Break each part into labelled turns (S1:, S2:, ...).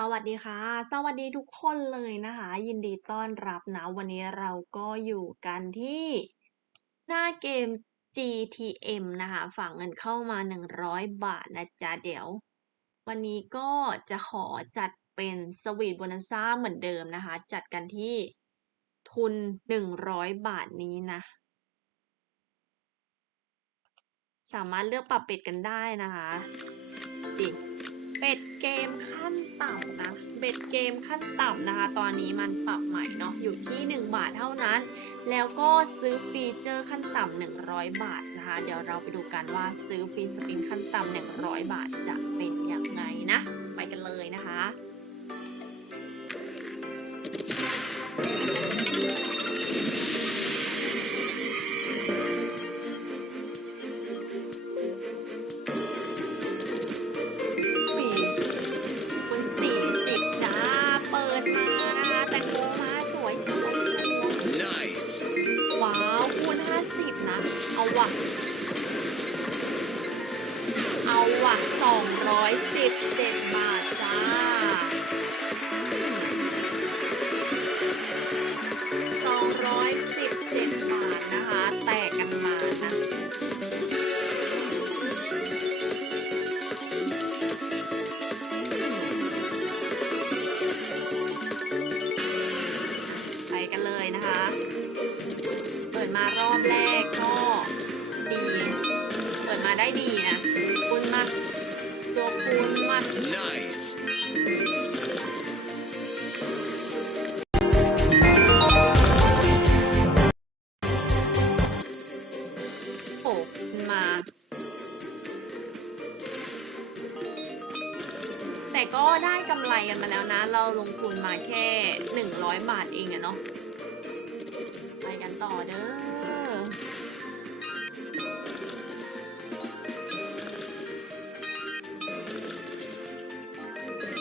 S1: สวัสดีค่ะ สวัสดีทุกคนเลยนะคะ ยินดีต้อนรับนะ วันนี้เราก็อยู่กันที่หน้าเกม GTM นะคะฝากเงินเข้ามา 100 บาทนะจ๊ะเดี๋ยว วันนี้ก็จะขอจัดเป็น Sweet Bonanza เหมือนเดิมนะคะ จัดกันที่ทุน 100 บาทนี้นะ สามารถเลือกปรับเป็ดกันได้นะคะดิ เป็ดเกมขั้นต่ำนะเบ็ดเกมขั้นต่ำนะคะ ตอนนี้มันปรับใหม่เนาะอยู่ที่ 1 บาทเท่านั้น แล้วก็ซื้อฟีเจอร์ขั้นต่ำ100 บาทนะคะ เดี๋ยวเราไปดูกันว่าซื้อฟรีสปินขั้นต่ำ100 บาทจะเป็นยังไงนะ ไปกันเลยนะคะะ เอาว่ะสองร้อยสิบเจ็ดบาทจ้า ได้ดีนะคุณมาตัวคุณมา
S2: Nice.
S1: โอ้คุณมา แต่ก็ได้กำไรกันมาแล้วนะ เราลงทุนมาแค่ 100 บาทเองอะเนาะ ไปกันต่อเด้อ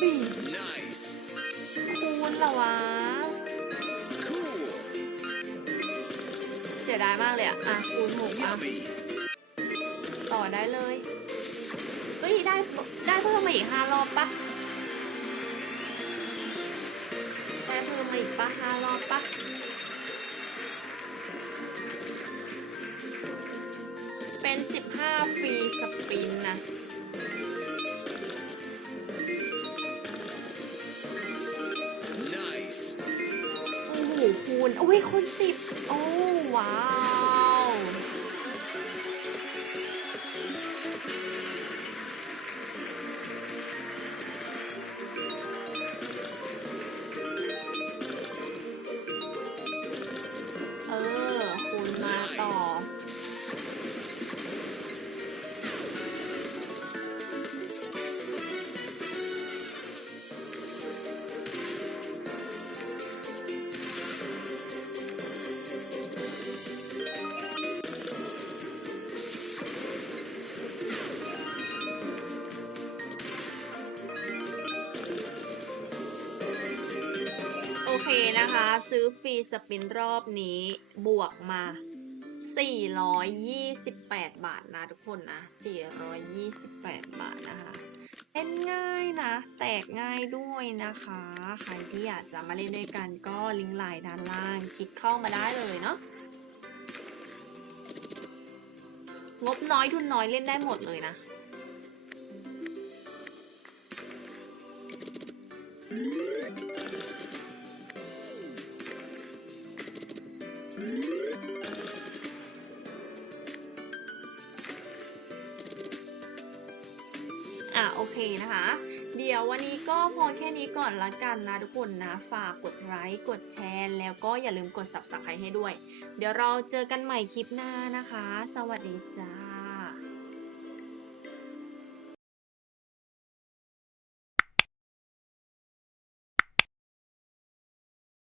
S1: อุ๊ย
S2: Nice.
S1: คูณเหรอวะ
S2: Cool.
S1: เสียดายมากเลยอะอะคูณหกอะ
S2: Yummy.
S1: ต่อได้เลย เฮ้ย ได้ได้เพิ่มมาอีกห้ารอบปะได้เพิ่มมาอีกปะห้ารอบปะเป็นสิบห้าฟรีสปินนะ อุ้ยคูณสิบโอ้ว้าว เคนะคะ ซื้อฟรีสปินรอบนี้บวกมา 428 บาทนะทุกคนนะ 428 บาทนะคะเล่นง่ายนะ แตกง่ายด้วยนะคะ ใครที่อยากจะมาเล่นด้วยกันก็ลิงก์ไลน์ด้านล่าง คลิกเข้ามาได้เลยเนาะงบน้อยทุนน้อยเล่นได้หมดเลยนะอะ เคนะคะ เดี๋ยววันนี้ก็พอแค่นี้ก่อนละกันนะทุกคนนะ ฝากกดไลค์กดแชร์แล้วก็อย่าลืมกด subscribe ให้ด้วย เดี๋ยวเราเจอกันใหม่คลิปหน้านะคะ สวัสดีจ้า